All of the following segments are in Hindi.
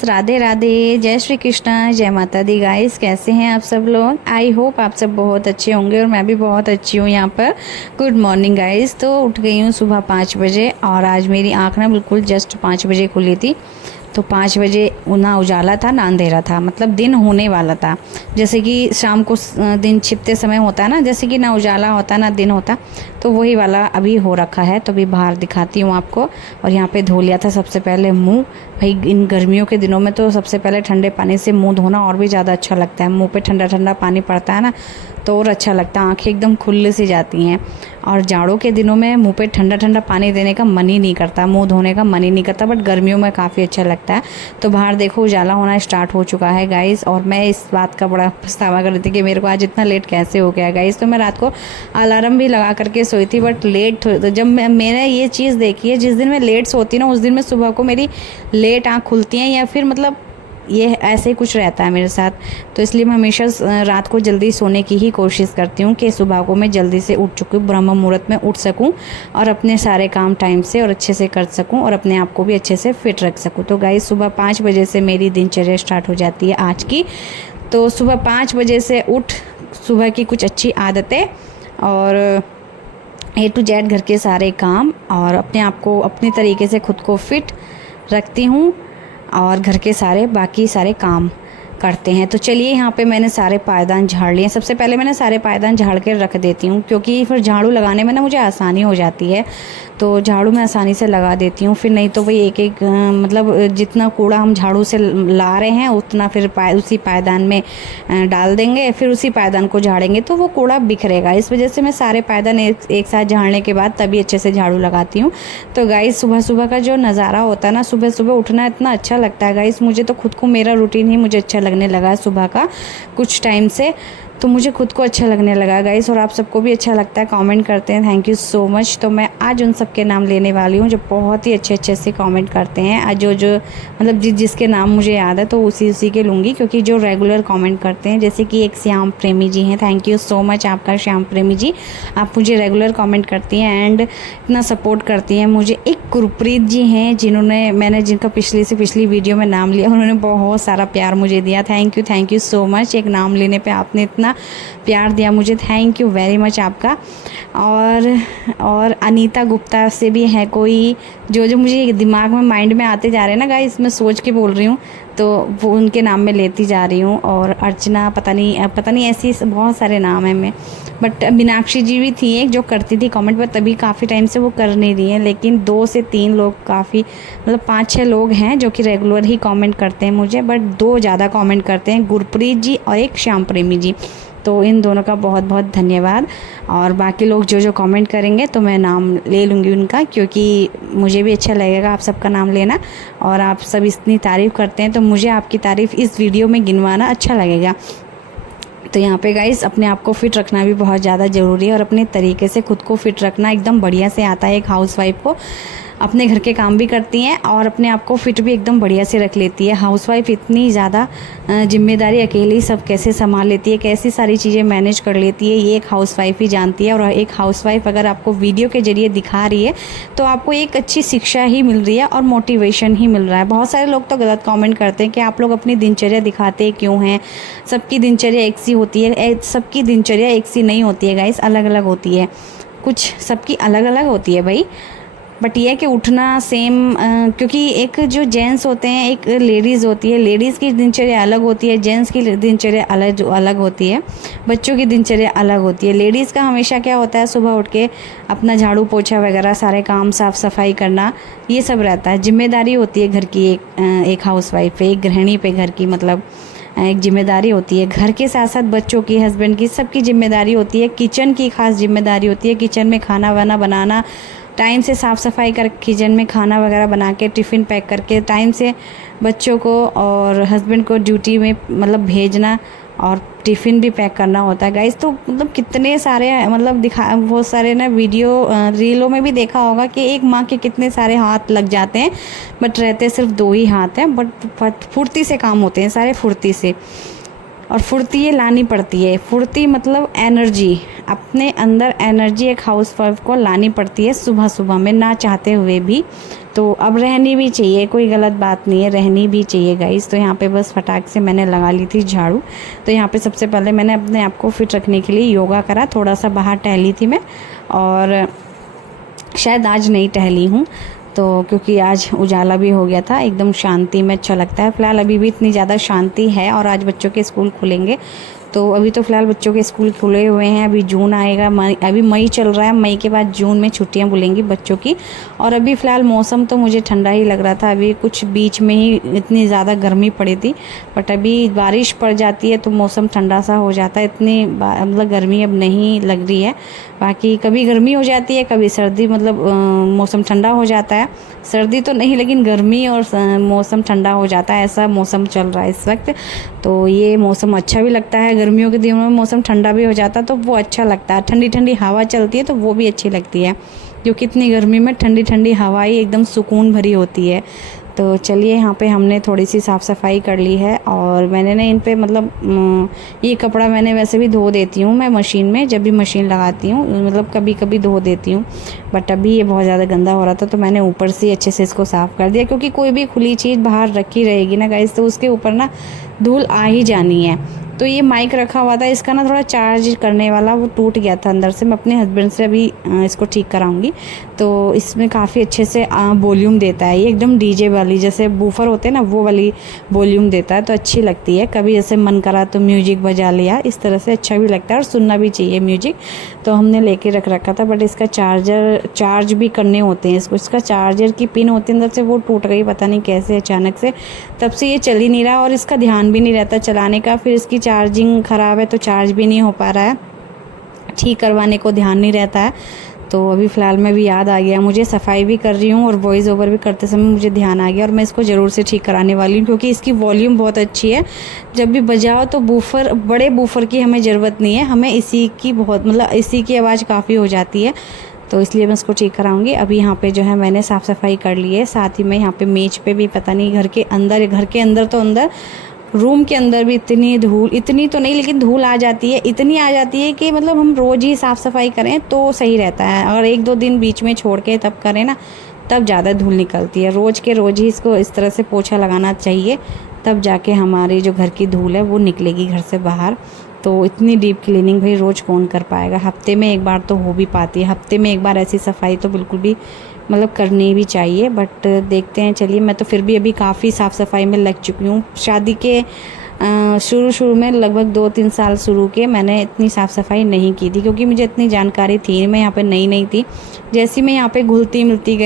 गाइस, राधे राधे, जय श्री कृष्णा, जय माता दी। गाइस कैसे हैं आप सब लोग? आई होप आप सब बहुत अच्छे होंगे और मैं भी बहुत अच्छी हूँ यहाँ पर। Good morning guys. तो उठ गई हूँ सुबह 5 बजे और आज मेरी आँख ना बिल्कुल जस्ट 5 बजे खुली थी। तो 5 बजे ना उजाला था ना अंधेरा था, मतलब दिन होने वाला था। जैसे कि शाम को दिन छिपते समय होता है ना, जैसे कि ना उजाला होता ना दिन होता, तो वही वाला अभी हो रखा है। तो अभी बाहर दिखाती हूँ आपको। और यहाँ पे धो लिया था सबसे पहले मुंह। भाई इन गर्मियों के दिनों में तो सबसे पहले ठंडे पानी से मुंह धोना और भी ज़्यादा अच्छा लगता है। मुंह पे ठंडा ठंडा पानी पड़ता है ना, तो और अच्छा लगता है, आंखें एकदम खुल सी जाती हैं। और जाड़ों के दिनों में मुंह पे ठंडा ठंडा पानी देने का मन ही नहीं करता, मुंह धोने का मन ही नहीं करता, बट गर्मियों में काफ़ी अच्छा लगता है। तो बाहर देखो उजाला होना स्टार्ट हो चुका है गाइस। और मैं इस बात का बड़ा पछतावा कर रही थी कि मेरे को आज इतना लेट कैसे हो गया गाइस। तो मैं रात को अलार्म भी लगा करके सोई थी, बट लेट तो जब मैंने ये चीज़ देखी है, जिस दिन मैं लेट सोती ना उस दिन में सुबह को मेरी लेट आँख खुलती हैं, या फिर मतलब ये ऐसे ही कुछ रहता है मेरे साथ। तो इसलिए मैं हमेशा रात को जल्दी सोने की ही कोशिश करती हूँ कि सुबह को मैं जल्दी से उठ चुकी, ब्रह्म मुहूर्त में उठ सकूँ और अपने सारे काम टाइम से और अच्छे से कर सकूँ और अपने आप को भी अच्छे से फिट रख सकूँ। तो गाइस सुबह 5 बजे से मेरी दिनचर्या स्टार्ट हो जाती है आज की। तो सुबह 5 बजे से उठ सुबह की कुछ अच्छी आदतें और A to Z घर के सारे काम और अपने आप को अपने तरीके से खुद को फिट रखती हूँ और घर के सारे बाकी सारे काम करते हैं। तो चलिए यहाँ पे मैंने सारे पायदान झाड़ लिए। सबसे पहले मैंने सारे पायदान झाड़ के रख देती हूँ, क्योंकि फिर झाड़ू लगाने में ना मुझे आसानी हो जाती है। तो झाड़ू मैं आसानी से लगा देती हूँ, फिर नहीं तो वही एक एक मतलब जितना कूड़ा हम झाड़ू से ला रहे हैं उतना फिर उसी पायदान में डाल देंगे, फिर उसी पायदान को झाड़ेंगे तो वो कूड़ा बिखरेगा। इस वजह से मैं सारे पायदान एक साथ झाड़ने के बाद तभी अच्छे से झाड़ू लगाती हूँ। तो गाइस सुबह सुबह का जो नज़ारा होता है ना, सुबह सुबह उठना इतना अच्छा लगता है गाइस। मुझे तो खुद को मेरा रूटीन ही मुझे अच्छा लगने लगा है सुबह का कुछ टाइम से। तो मुझे खुद को अच्छा लगने लगा गाइस, और आप सबको भी अच्छा लगता है, कमेंट करते हैं, थैंक यू सो मच। तो मैं आज उन सब के नाम लेने वाली हूँ जो बहुत ही अच्छे अच्छे से कमेंट करते हैं। आज जो मतलब जिसके नाम मुझे याद है तो उसी के लूँगी, क्योंकि जो रेगुलर कमेंट करते हैं, जैसे कि एक श्याम प्रेमी जी हैं, थैंक यू सो मच आपका श्याम प्रेमी जी, आप मुझे रेगुलर कमेंट करती हैं एंड इतना सपोर्ट करती हैं मुझे। एक गुरप्रीत जी हैं मैंने जिनका पिछली वीडियो में नाम लिया, उन्होंने बहुत सारा प्यार मुझे दिया, थैंक यू सो मच। एक नाम लेने पर आपने इतना प्यार दिया मुझे, थैंक यू वेरी मच आपका। और अनीता गुप्ता से भी है कोई जो मुझे दिमाग में माइंड में आते जा रहे हैं ना गाइस, मैं सोच के बोल रही हूँ तो वो उनके नाम में लेती जा रही हूँ। और अर्चना पता नहीं ऐसी बहुत सारे नाम हैं मैं, बट मीनाक्षी जी भी थी एक जो करती थी कमेंट, पर तभी काफ़ी टाइम से वो कर नहीं रही हैं। लेकिन 2 से 3 लोग काफ़ी मतलब 5-6 लोग हैं जो कि रेगुलर ही कमेंट करते हैं मुझे, बट 2 ज़्यादा कमेंट करते हैं, गुरप्रीत जी और एक श्याम प्रेमी जी। तो इन दोनों का बहुत बहुत धन्यवाद। और बाकी लोग जो कमेंट करेंगे तो मैं नाम ले लूँगी उनका, क्योंकि मुझे भी अच्छा लगेगा आप सबका नाम लेना। और आप सब इतनी तारीफ़ करते हैं तो मुझे आपकी तारीफ़ इस वीडियो में गिनवाना अच्छा लगेगा। तो यहाँ पे गाइस अपने आप को फिट रखना भी बहुत ज़्यादा ज़रूरी है, और अपने तरीके से खुद को फिट रखना एकदम बढ़िया से आता है एक हाउसवाइफ को। अपने घर के काम भी करती हैं और अपने आप को फिट भी एकदम बढ़िया से रख लेती है। हाउसवाइफ इतनी ज़्यादा जिम्मेदारी अकेली सब कैसे संभाल लेती है, कैसी सारी चीज़ें मैनेज कर लेती है, ये एक हाउसवाइफ ही जानती है। और एक हाउसवाइफ अगर आपको वीडियो के जरिए दिखा रही है तो आपको एक अच्छी शिक्षा ही मिल रही है और मोटिवेशन ही मिल रहा है। बहुत सारे लोग तो गलत कमेंट करते हैं कि आप लोग अपनी दिनचर्या दिखाते क्यों हैं, सबकी दिनचर्या एक सी होती है। सबकी दिनचर्या एक सी नहीं होती है गाइस, अलग अलग होती है, कुछ सबकी अलग अलग होती है भाई। बट ये है कि उठना सेम, क्योंकि एक जो जेंट्स होते हैं एक लेडीज़ होती है, लेडीज़ की दिनचर्या अलग होती है, जेंट्स की दिनचर्या अलग होती है, बच्चों की दिनचर्या अलग होती है। लेडीज़ का हमेशा क्या होता है, सुबह उठ के अपना झाड़ू पोछा वगैरह सारे काम साफ़ सफाई करना, ये सब रहता है, जिम्मेदारी होती है घर की। एक हाउसवाइफ पे, एक गृहिणी पे घर की मतलब एक जिम्मेदारी होती है। घर के साथ साथ बच्चों की, हस्बैंड की, सबकी जिम्मेदारी होती है। किचन की खास जिम्मेदारी होती है, किचन में खाना वाना बनाना, टाइम से साफ़ सफाई कर किचन में खाना वगैरह बना के टिफ़िन पैक करके टाइम से बच्चों को और हस्बैंड को ड्यूटी में मतलब भेजना, और टिफ़िन भी पैक करना होता है गाइस। तो मतलब कितने सारे मतलब बहुत सारे ना वीडियो रीलों में भी देखा होगा कि एक माँ के कितने सारे हाथ लग जाते हैं, बट रहते सिर्फ 2 ही हाथ हैं, बट फुर्ती से काम होते हैं सारे, फुर्ती से। और फुर्ती ये लानी पड़ती है, फुर्ती मतलब एनर्जी, अपने अंदर एनर्जी एक हाउसवाइफ को लानी पड़ती है सुबह सुबह में, ना चाहते हुए भी। तो तो अब रहनी भी चाहिए, कोई गलत बात नहीं है, रहनी भी चाहिए गाइस। तो यहाँ पे बस फटाक से मैंने लगा ली थी झाड़ू। तो यहाँ पे सबसे पहले मैंने अपने आप को फिट रखने के लिए योगा करा, थोड़ा सा बाहर टहली थी मैं, और शायद आज नहीं टहली हूँ तो क्योंकि आज उजाला भी हो गया था, एकदम शांति में अच्छा लगता है। फ़िलहाल अभी भी इतनी ज़्यादा शांति है, और आज बच्चों के स्कूल खुलेंगे तो अभी तो फ़िलहाल बच्चों के स्कूल खुले हुए हैं। अभी जून आएगा, अभी मई चल रहा है, मई के बाद जून में छुट्टियां खुलेंगी बच्चों की। और अभी फ़िलहाल मौसम तो मुझे ठंडा ही लग रहा था, अभी कुछ बीच में ही इतनी ज़्यादा गर्मी पड़ी थी, बट अभी बारिश पड़ जाती है तो मौसम ठंडा सा हो जाता है। इतनी मतलब गर्मी अब नहीं लग रही है। बाकी कभी गर्मी हो जाती है, कभी सर्दी, मतलब मौसम ठंडा हो जाता है। सर्दी तो नहीं, लेकिन गर्मी और मौसम ठंडा हो जाता है, ऐसा मौसम चल रहा है इस वक्त। तो ये मौसम अच्छा भी लगता है, गर्मियों के दिनों में मौसम ठंडा भी हो जाता है तो वो अच्छा लगता है। ठंडी ठंडी हवा चलती है तो वो भी अच्छी लगती है, क्योंकि इतनी गर्मी में ठंडी ठंडी हवा ही एकदम सुकून भरी होती है। तो चलिए, यहाँ पे हमने थोड़ी सी साफ़ सफाई कर ली है, और मैंने ना इन पे मतलब ये कपड़ा मैंने वैसे भी धो देती हूँ मैं मशीन में, जब भी मशीन लगाती हूँ, मतलब कभी कभी धो देती हूँ। बट अभी ये बहुत ज़्यादा गंदा हो रहा था तो मैंने ऊपर से अच्छे से इसको साफ़ कर दिया, क्योंकि कोई भी खुली चीज़ बाहर रखी रहेगी ना गाइस तो उसके ऊपर ना धूल आ ही जानी है। तो ये माइक रखा हुआ था, इसका ना थोड़ा चार्ज करने वाला वो टूट गया था अंदर से। मैं अपने हस्बैंड से अभी इसको ठीक कराऊंगी। तो इसमें काफ़ी अच्छे से वॉल्यूम देता है, ये एकदम डीजे वाली, जैसे बूफर होते हैं ना वो वाली वॉल्यूम देता है, तो अच्छी लगती है। कभी जैसे मन करा तो म्यूजिक बजा लिया, इस तरह से अच्छा भी लगता है, और सुनना भी चाहिए म्यूजिक। तो हमने लेके रख रखा था, बट इसका चार्ज भी करने होते हैं इसको। इसका चार्जर की पिन होती है अंदर से, वो टूट गई पता नहीं कैसे अचानक से, तब से ये चल ही नहीं रहा, और इसका ध्यान भी नहीं रहता चलाने का। फिर इसकी चार्जिंग ख़राब है तो चार्ज भी नहीं हो पा रहा है, ठीक करवाने को ध्यान नहीं रहता है। तो अभी फ़िलहाल में भी याद आ गया, मुझे सफाई भी कर रही हूँ और वॉइस ओवर भी करते समय मुझे ध्यान आ गया, और मैं इसको ज़रूर से ठीक कराने वाली हूँ, क्योंकि इसकी वॉल्यूम बहुत अच्छी है। जब भी बजाओ तो बूफर, बड़े बूफर की हमें ज़रूरत नहीं है, हमें इसी की बहुत, मतलब इसी की आवाज़ काफ़ी हो जाती है। तो इसलिए मैं इसको ठीक कराऊंगी। अभी यहाँ पे जो है मैंने साफ़ सफाई कर ली है, साथ ही में यहाँ पे मेज पे भी पता नहीं, घर के अंदर तो अंदर, रूम के अंदर भी इतनी धूल, इतनी तो नहीं लेकिन धूल आ जाती है, इतनी आ जाती है कि मतलब हम रोज़ ही साफ़ सफाई करें तो सही रहता है। अगर एक दो दिन बीच में छोड़ के तब करें ना, तब ज़्यादा धूल निकलती है। रोज़ के रोज़ ही इसको इस तरह से पोछा लगाना चाहिए, तब जाके हमारी जो घर की धूल है वो निकलेगी घर से बाहर। तो इतनी डीप क्लीनिंग भाई रोज़ कौन कर पाएगा, हफ्ते में एक बार तो हो भी पाती है। हफ्ते में एक बार ऐसी सफाई तो बिल्कुल भी मतलब करनी भी चाहिए, बट देखते हैं। चलिए, मैं तो फिर भी अभी काफ़ी साफ़ सफाई में लग चुकी हूँ। शादी के शुरू में लगभग 2-3 साल शुरू के मैंने इतनी साफ़ सफाई नहीं की थी, क्योंकि मुझे इतनी जानकारी थी, मैं यहाँ पे नई थी। जैसी मैं यहाँ पे घुलती मिलती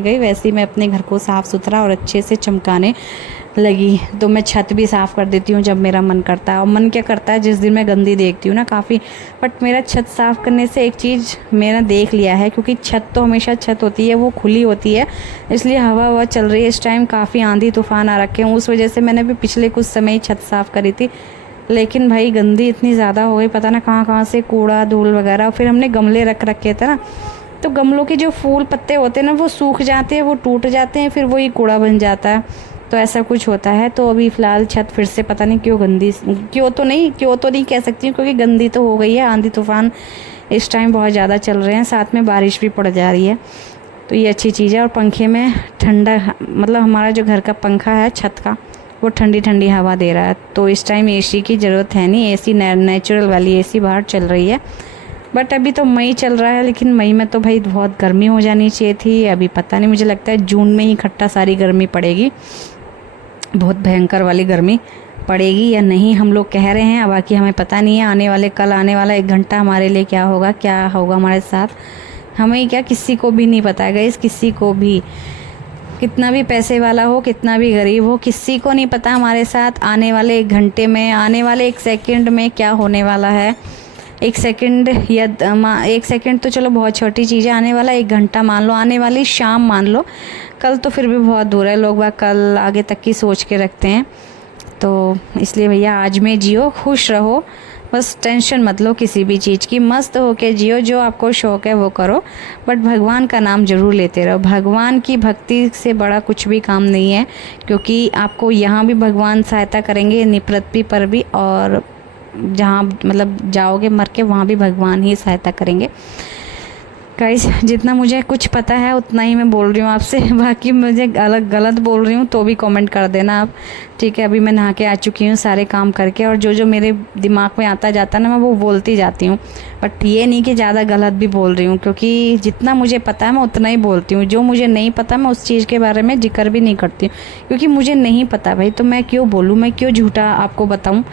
गई वैसे ही मैं अपने घर को साफ़ सुथरा और अच्छे से चमकाने लगी। तो मैं छत भी साफ़ कर देती हूँ जब मेरा मन करता है। और मन क्या करता है, जिस दिन मैं गंदी देखती हूँ ना काफ़ी, बट मेरा छत साफ़ करने से एक चीज़ मैंने देख लिया है, क्योंकि छत तो हमेशा छत होती है, वो खुली होती है, इसलिए हवा चल रही है। इस टाइम काफ़ी आंधी तूफान आ रखे हैं, उस वजह से मैंने भी पिछले कुछ समय छत साफ़ करी थी। लेकिन भाई गंदी इतनी ज़्यादा हो गई, पता ना कहाँ से कूड़ा धूल वगैरह। फिर हमने गमले रख रखे थे ना, तो गमलों के जो फूल पत्ते होते हैं ना वो सूख जाते हैं, वो टूट जाते हैं, फिर वही कूड़ा बन जाता है। तो ऐसा कुछ होता है। तो अभी फ़िलहाल छत फिर से पता नहीं क्यों गंदी, क्यों तो नहीं कह सकती हूँ, क्योंकि गंदी तो हो गई है। आंधी तूफान इस टाइम बहुत ज़्यादा चल रहे हैं, साथ में बारिश भी पड़ जा रही है, तो ये अच्छी चीज़ है। और पंखे में ठंडा, मतलब हमारा जो घर का पंखा है छत का, वो ठंडी ठंडी हवा दे रहा है। तो इस टाइम एसी की ज़रूरत है नहीं, एसी नेचुरल वाली एसी बाहर चल रही है। बट अभी तो मई चल रहा है, लेकिन मई में तो भाई बहुत गर्मी हो जानी चाहिए थी। अभी पता नहीं, मुझे लगता है जून में ही खट्टा सारी गर्मी पड़ेगी, बहुत भयंकर वाली गर्मी पड़ेगी या नहीं, हम लोग कह रहे हैं। अब बाकी हमें पता नहीं है, कल आने वाला 1 घंटा हमारे लिए क्या होगा हमारे साथ, हमें क्या, किसी को भी नहीं पता है गाइस, किसी को भी, कितना भी पैसे वाला हो, कितना भी गरीब हो, किसी को नहीं पता हमारे साथ आने वाले 1 घंटे में, आने वाले 1 सेकंड में क्या होने वाला है। 1 सेकंड या 1 सेकंड तो चलो बहुत छोटी चीज़ है, आने वाला 1 घंटा मान लो, आने वाली शाम मान लो, कल तो फिर भी बहुत दूर है, लोग कल आगे तक की सोच के रखते हैं। तो इसलिए भैया आज में जियो, खुश रहो, बस टेंशन मत लो किसी भी चीज़ की, मस्त होके जियो, जो आपको शौक़ है वो करो, बट भगवान का नाम ज़रूर लेते रहो। भगवान की भक्ति से बड़ा कुछ भी काम नहीं है, क्योंकि आपको यहाँ भी भगवान सहायता करेंगे, पृथ्वी पर भी, और जहाँ मतलब जाओगे मर के, वहाँ भी भगवान ही सहायता करेंगे। गाइस जितना मुझे कुछ पता है उतना ही मैं बोल रही हूँ आपसे, बाकी मुझे अलग गलत बोल रही हूँ तो भी कमेंट कर देना आप, ठीक है। अभी मैं नहा के आ चुकी हूँ सारे काम करके, और जो जो मेरे दिमाग में आता जाता है ना मैं वो बोलती जाती हूँ, बट ये नहीं कि ज़्यादा गलत भी बोल रही हूँ, क्योंकि जितना मुझे पता है मैं उतना ही बोलती हूँ। जो मुझे नहीं पता मैं उस चीज़ के बारे में जिक्र भी नहीं करती हूँ, क्योंकि मुझे नहीं पता भाई, तो मैं क्यों बोलूँ, मैं क्यों झूठा आपको बताऊँ।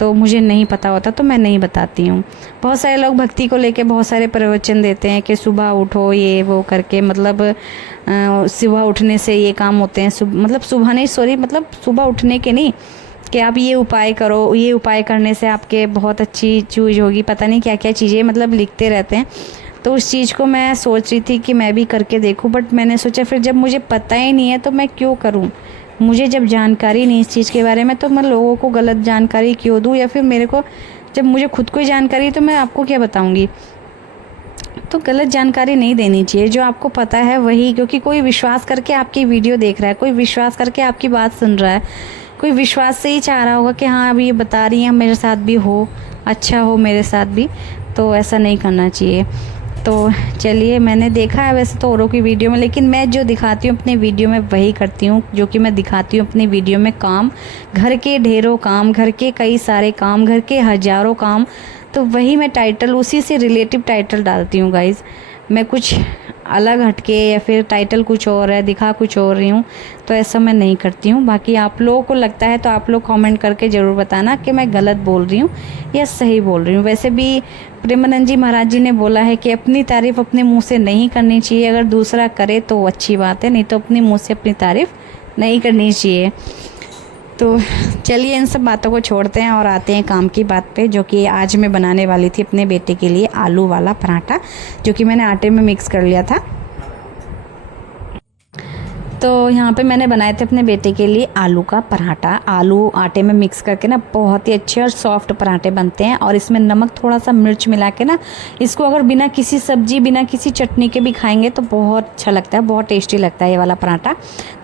तो मुझे नहीं पता होता तो मैं नहीं बताती हूँ। बहुत सारे लोग भक्ति को लेके बहुत सारे प्रवचन देते हैं कि सुबह उठो ये वो करके, मतलब सुबह उठने से ये काम होते हैं, मतलब सुबह नहीं, सॉरी, मतलब सुबह उठने के नहीं, कि आप ये उपाय करो, ये उपाय करने से आपके बहुत अच्छी चीज़ होगी, पता नहीं क्या क्या चीज़ें मतलब लिखते रहते हैं। तो उस चीज़ को मैं सोच रही थी कि मैं भी करके देखूं, बट मैंने सोचा फिर जब मुझे पता ही नहीं है तो मैं क्यों करूं। मुझे जब जानकारी नहीं इस चीज़ के बारे में तो मैं लोगों को गलत जानकारी क्यों दूं, या फिर मेरे को जब मुझे खुद को ही जानकारी तो मैं आपको क्या बताऊंगी। तो गलत जानकारी नहीं देनी चाहिए, जो आपको पता है वही, क्योंकि कोई विश्वास करके आपकी वीडियो देख रहा है, कोई विश्वास करके आपकी बात सुन रहा है, कोई विश्वास से ही चाह रहा होगा कि हाँ अभी ये बता रही हैं मेरे साथ भी हो, अच्छा हो मेरे साथ भी, तो ऐसा नहीं करना चाहिए। तो चलिए, मैंने देखा है वैसे तो औरों की वीडियो में, लेकिन मैं जो दिखाती हूँ अपनी वीडियो में वही करती हूँ, जो कि मैं दिखाती हूँ अपनी वीडियो में काम, घर के ढेरों काम, घर के कई सारे काम, घर के हज़ारों काम, तो वही मैं टाइटल उसी से रिलेटिव टाइटल डालती हूँ गाइज़। मैं कुछ अलग हटके या फिर टाइटल कुछ और है दिखा कुछ और रही हूँ, तो ऐसा मैं नहीं करती हूँ। बाकी आप लोगों को लगता है तो आप लोग कमेंट करके ज़रूर बताना कि मैं गलत बोल रही हूँ या सही बोल रही हूँ। वैसे भी प्रेमानंद जी महाराज जी ने बोला है कि अपनी तारीफ़ अपने मुंह से नहीं करनी चाहिए, अगर दूसरा करे तो अच्छी बात है, नहीं तो अपने मुँह से अपनी तारीफ़ नहीं करनी चाहिए। तो चलिए इन सब बातों को छोड़ते हैं और आते हैं काम की बात पे, जो कि आज मैं बनाने वाली थी अपने बेटे के लिए आलू वाला पराठा, जो कि मैंने आटे में मिक्स कर लिया था। तो यहाँ पे मैंने बनाए थे अपने बेटे के लिए आलू का पराठा। आलू आटे में मिक्स करके ना बहुत ही अच्छे और सॉफ्ट पराठे बनते हैं, और इसमें नमक थोड़ा सा मिर्च मिला के ना इसको अगर बिना किसी सब्जी बिना किसी चटनी के भी खाएंगे तो बहुत अच्छा लगता है, बहुत टेस्टी लगता है ये वाला पराठा।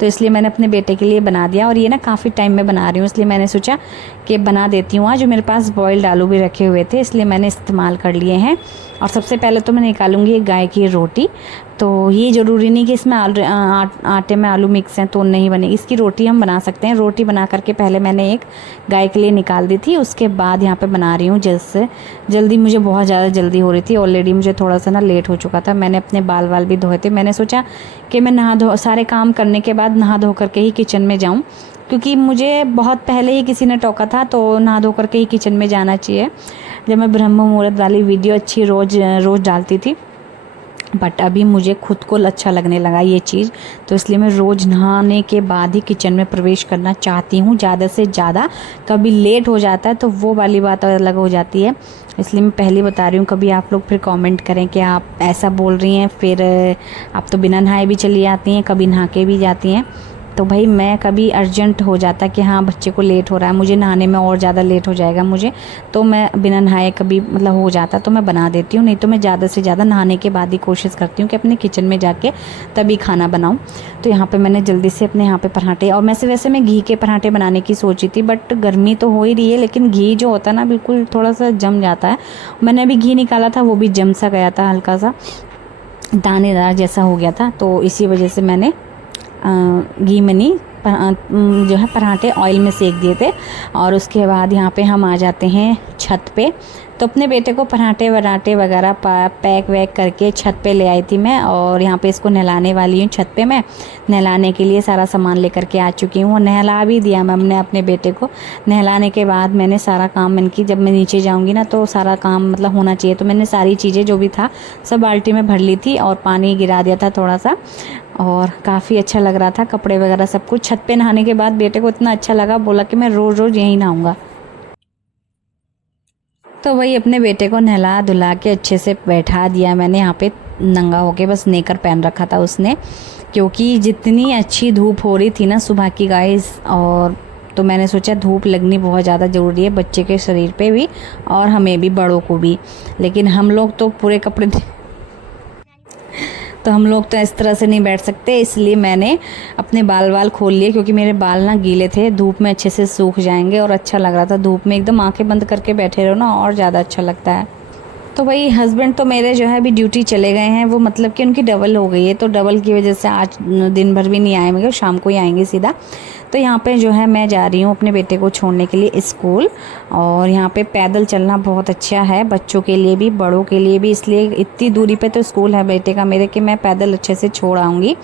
तो इसलिए मैंने अपने बेटे के लिए बना दिया, और ये ना काफ़ी टाइम में बना रही हूँ, इसलिए मैंने सोचा कि बना देती हूँ। आज मेरे पास बॉइल्ड आलू भी रखे हुए थे, इसलिए मैंने इस्तेमाल कर लिए हैं। और सबसे पहले तो मैं निकालूंगी एक गाय की रोटी। तो ये ज़रूरी नहीं कि इसमें आटे में आलू मिक्स हैं तो नहीं बनेगी, इसकी रोटी हम बना सकते हैं। रोटी बना करके पहले मैंने एक गाय के लिए निकाल दी थी, उसके बाद यहाँ पे बना रही हूँ जल्दी। मुझे बहुत ज़्यादा जल्दी हो रही थी, ऑलरेडी मुझे थोड़ा सा ना लेट हो चुका था। मैंने अपने बाल वाल भी धोए थे, मैंने सोचा कि मैं सारे काम करने के बाद नहा धो करके ही किचन में जाऊँ, क्योंकि मुझे बहुत पहले ही किसी ने टोका था तो नहा धो करके ही किचन में जाना चाहिए। जब मैं ब्रह्म मुहूर्त वाली वीडियो अच्छी रोज़ डालती थी, बट अभी मुझे खुद को अच्छा लगने लगा ये चीज़, तो इसलिए मैं रोज़ नहाने के बाद ही किचन में प्रवेश करना चाहती हूँ। ज़्यादा से ज़्यादा कभी लेट हो जाता है तो वो वाली बात अलग हो जाती है, इसलिए मैं पहले बता रही हूँ। कभी आप लोग फिर कमेंट करें कि आप ऐसा बोल रही हैं, फिर आप तो बिना नहाए भी चली जाती हैं, कभी नहा के भी जाती हैं। तो भाई मैं कभी अर्जेंट हो जाता कि हाँ बच्चे को लेट हो रहा है, मुझे नहाने में और ज़्यादा लेट हो जाएगा मुझे, तो मैं बिना नहाए कभी मतलब हो जाता तो मैं बना देती हूँ, नहीं तो मैं ज़्यादा से ज़्यादा नहाने के बाद ही कोशिश करती हूँ कि अपने किचन में जाके तभी खाना बनाऊँ। तो यहाँ पे मैंने जल्दी से अपने यहाँ पे पराठे, और वैसे मैं घी के पराठे बनाने की सोची थी, बट गर्मी तो हो ही रही है, लेकिन घी जो होता है ना बिल्कुल थोड़ा सा जम जाता है। मैंने अभी घी निकाला था, वो भी जम सा गया था, हल्का सा दानेदार जैसा हो गया था, तो इसी वजह से मैंने घी में नहीं जो है पराठे ऑयल में सेक दिए थे। और उसके बाद यहाँ पे हम आ जाते हैं छत पे। तो अपने बेटे को पराठे वराठे वगैरह पैक वैक करके छत पे ले आई थी मैं, और यहाँ पे इसको नहलाने वाली हूँ। छत पे मैं नहलाने के लिए सारा सामान लेकर के आ चुकी हूँ, नहला भी दिया मैंने अपने बेटे को। नहलाने के बाद मैंने सारा काम इनकी, जब मैं नीचे जाऊँगी ना तो सारा काम मतलब होना चाहिए, तो मैंने सारी चीज़ें जो भी था सब बाल्टी में भर ली थी और पानी गिरा दिया था थोड़ा सा, और काफ़ी अच्छा लग रहा था कपड़े वगैरह सब कुछ। छत पे नहाने के बाद बेटे को इतना अच्छा लगा, बोला कि मैं रोज़ रोज़ यहीं नहाऊंगा। तो वही अपने बेटे को नहला धुला के अच्छे से बैठा दिया मैंने यहाँ पे, नंगा होके, बस नेकर पहन रखा था उसने, क्योंकि जितनी अच्छी धूप हो रही थी ना सुबह की गाइस, और तो मैंने सोचा धूप लगनी बहुत ज़्यादा ज़रूरी है बच्चे के शरीर पे भी और हमें भी, बड़ों को भी। लेकिन हम लोग तो पूरे कपड़े तो हम लोग तो इस तरह से नहीं बैठ सकते, इसलिए मैंने अपने बाल खोल लिए, क्योंकि मेरे बाल ना गीले थे, धूप में अच्छे से सूख जाएंगे। और अच्छा लग रहा था धूप में एकदम आंखें बंद करके बैठे रहो ना, और ज़्यादा अच्छा लगता है। तो वही हस्बैंड तो मेरे जो है अभी ड्यूटी चले गए हैं, वो मतलब कि उनकी डबल हो गई है, तो डबल की वजह से आज दिन भर भी नहीं आए, मगर शाम को ही आएंगे सीधा। तो यहाँ पे जो है मैं जा रही हूँ अपने बेटे को छोड़ने के लिए स्कूल। और यहाँ पे पैदल चलना बहुत अच्छा है, बच्चों के लिए भी बड़ों के लिए भी, इसलिए इतनी दूरी पे तो स्कूल है बेटे का मेरे कि मैं पैदल अच्छे से छोड़ आऊँगी।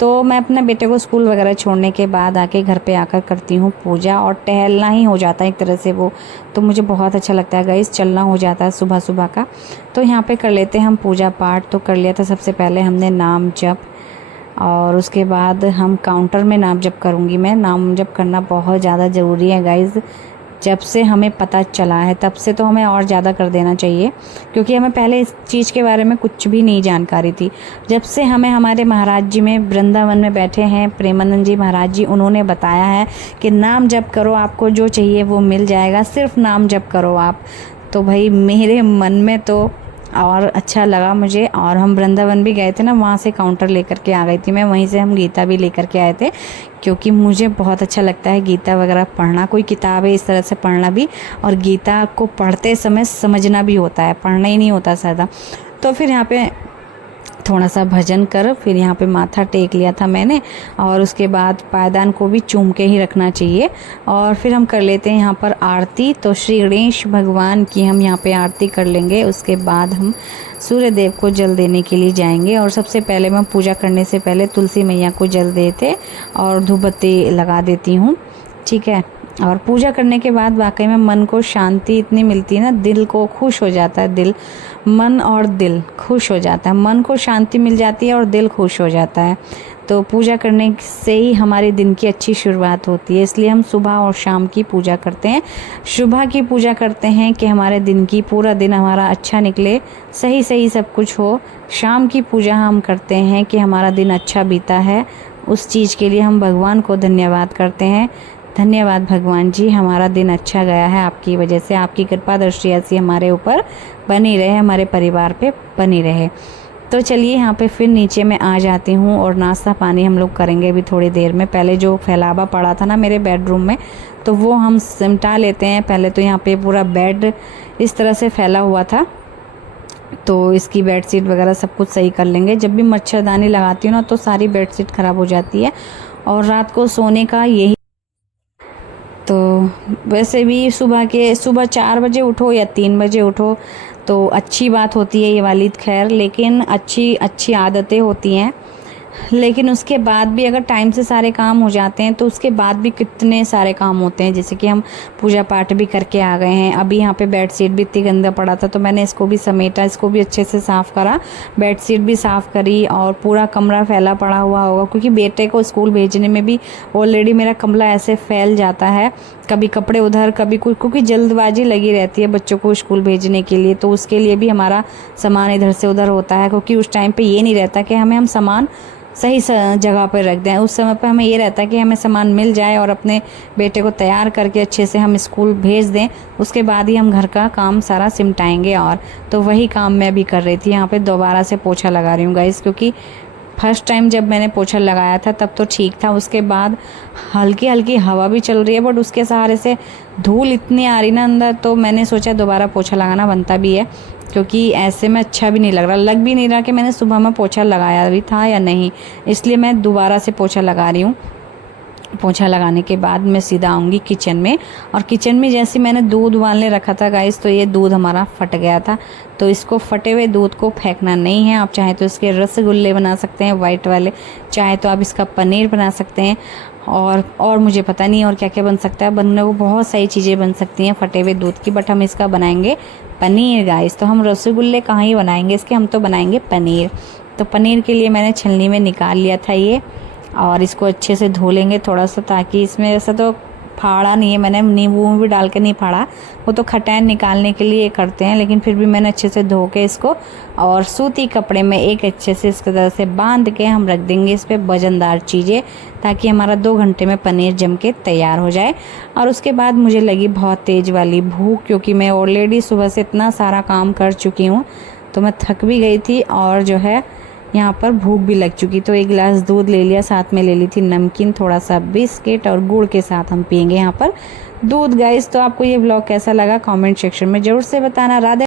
तो मैं अपने बेटे को स्कूल वगैरह छोड़ने के बाद आके घर पे आकर करती हूँ पूजा, और टहलना ही हो जाता है एक तरह से वो, तो मुझे बहुत अच्छा लगता है गाइस, चलना हो जाता है सुबह सुबह का। तो यहाँ पे कर लेते हैं हम पूजा पाठ। तो कर लिया था सबसे पहले हमने नाम जप, और उसके बाद हम काउंटर में नाम जप करूँगी मैं। नाम जप करना बहुत ज़्यादा ज़रूरी है गाइज़, जब से हमें पता चला है तब से तो हमें और ज़्यादा कर देना चाहिए, क्योंकि हमें पहले इस चीज़ के बारे में कुछ भी नहीं जानकारी थी। जब से हमें हमारे महाराज जी में वृंदावन में बैठे हैं प्रेमानंद जी महाराज जी, उन्होंने बताया है कि नाम जप करो, आपको जो चाहिए वो मिल जाएगा, सिर्फ नाम जप करो आप। तो भाई मेरे मन में तो और अच्छा लगा मुझे। और हम वृंदावन भी गए थे ना, वहाँ से काउंटर लेकर के आ गई थी मैं, वहीं से हम गीता भी लेकर के आए थे, क्योंकि मुझे बहुत अच्छा लगता है गीता वगैरह पढ़ना। कोई किताब है इस तरह से पढ़ना भी, और गीता को पढ़ते समय समझना भी होता है, पढ़ना ही नहीं होता सादा। तो फिर यहाँ पे थोड़ा सा भजन कर फिर यहाँ पे माथा टेक लिया था मैंने, और उसके बाद पायदान को भी चूम के ही रखना चाहिए। और फिर हम कर लेते हैं यहाँ पर आरती। तो श्री गणेश भगवान की हम यहाँ पे आरती कर लेंगे, उसके बाद हम सूर्य देव को जल देने के लिए जाएंगे। और सबसे पहले मैं पूजा करने से पहले तुलसी मैया को जल देते और धूप बत्ती लगा देती हूँ, ठीक है। और पूजा करने के बाद वाकई में मन को शांति इतनी मिलती है ना, दिल को खुश हो जाता है, दिल मन और दिल खुश हो जाता है, मन को शांति मिल जाती है और दिल खुश हो जाता है। तो पूजा करने से ही हमारे दिन की अच्छी शुरुआत होती है, इसलिए हम सुबह और शाम की पूजा करते हैं। सुबह की पूजा करते हैं कि हमारे दिन की पूरा दिन हमारा अच्छा निकले, सही सही सब कुछ हो। शाम की पूजा हम करते हैं कि हमारा दिन अच्छा बीता है, उस चीज़ के लिए हम भगवान को धन्यवाद करते हैं। धन्यवाद भगवान जी, हमारा दिन अच्छा गया है आपकी वजह से, आपकी कृपा दृष्टि ऐसी हमारे ऊपर बनी रहे, हमारे परिवार पे बनी रहे। तो चलिए यहाँ पे फिर नीचे मैं आ जाती हूँ और नाश्ता पानी हम लोग करेंगे अभी थोड़ी देर में। पहले जो फैलावा पड़ा था ना मेरे बेडरूम में, तो वो हम सिमटा लेते हैं। पहले तो यहाँ पे पूरा बेड इस तरह से फैला हुआ था, तो इसकी बेडशीट वगैरह सब कुछ सही कर लेंगे। जब भी मच्छरदानी लगाती हूँ ना तो सारी बेडशीट ख़राब हो जाती है, और रात को सोने का यही। तो वैसे भी सुबह 4 बजे उठो या 3 बजे उठो तो अच्छी बात होती है ये वाली, खैर, लेकिन अच्छी आदतें होती हैं। लेकिन उसके बाद भी अगर टाइम से सारे काम हो जाते हैं तो उसके बाद भी कितने सारे काम होते हैं, जैसे कि हम पूजा पाठ भी करके आ गए हैं। अभी यहाँ पे बेडशीट भी इतनी गंदा पड़ा था तो मैंने इसको भी समेटा, इसको भी अच्छे से साफ़ करा, बेडशीट भी साफ़ करी, और पूरा कमरा फैला पड़ा हुआ होगा क्योंकि बेटे को स्कूल भेजने में भी ऑलरेडी मेरा कमरा ऐसे फैल जाता है, कभी कपड़े उधर कभी कुछ, क्योंकि जल्दबाजी लगी रहती है बच्चों को स्कूल भेजने के लिए। तो उसके लिए भी हमारा सामान इधर से उधर होता है, क्योंकि उस टाइम पे ये नहीं रहता कि हम सामान सही जगह पर रख दें। उस समय पर हमें ये रहता है कि हमें सामान मिल जाए और अपने बेटे को तैयार करके अच्छे से हम स्कूल भेज दें, उसके बाद ही हम घर का काम सारा सिमटाएंगे। और तो वही काम मैं भी कर रही थी। यहाँ पे दोबारा से पोछा लगा रही हूँ गाइस, क्योंकि फर्स्ट टाइम जब मैंने पोछा लगाया था तब तो ठीक था, उसके बाद हल्की हल्की हवा भी चल रही है बट उसके सहारे से धूल इतनी आ रही ना अंदर, तो मैंने सोचा दोबारा पोछा लगाना बनता भी है, क्योंकि ऐसे में अच्छा भी नहीं लग रहा, लग भी नहीं रहा कि मैंने सुबह में पोछा लगाया भी था या नहीं, इसलिए मैं दोबारा से पोछा लगा रही हूँ। पोछा लगाने के बाद मैं सीधा आऊँगी किचन में, और किचन में जैसे मैंने दूध उबालने रखा था गाइस, तो ये दूध हमारा फट गया था। तो इसको फटे हुए दूध को फेंकना नहीं है, आप चाहे तो इसके रसगुल्ले बना सकते हैं वाइट वाले, चाहे तो आप इसका पनीर बना सकते हैं, और मुझे पता नहीं और क्या क्या बन सकता है, बनने को बहुत सारी चीज़ें बन सकती हैं फटे हुए दूध की, बट हम इसका बनाएंगे पनीर गाइस। तो हम रसगुल्ले कहाँ ही बनाएंगे इसके, हम तो बनाएंगे पनीर। तो पनीर के लिए मैंने छलनी में निकाल लिया था ये, और इसको अच्छे से धो लेंगे थोड़ा सा, ताकि इसमें ऐसा तो फाड़ा नहीं है, मैंने नींबू भी डाल के नहीं फाड़ा, वो तो खटान निकालने के लिए करते हैं, लेकिन फिर भी मैंने अच्छे से धो के इसको और सूती कपड़े में एक अच्छे से इसकी तरह से बांध के हम रख देंगे इस पर वजनदार चीज़ें, ताकि हमारा 2 घंटे में पनीर जम के तैयार हो जाए। और उसके बाद मुझे लगी बहुत तेज़ वाली भूख, क्योंकि मैं ऑलरेडी सुबह से इतना सारा काम कर चुकी हूँ, तो मैं थक भी गई थी और जो है यहाँ पर भूख भी लग चुकी। तो 1 गिलास दूध ले लिया, साथ में ले ली थी नमकीन, थोड़ा सा बिस्किट और गुड़ के साथ हम पियेंगे यहाँ पर दूध गाइस। तो आपको ये व्लॉग कैसा लगा कमेंट सेक्शन में ज़रूर से बताना। राधे।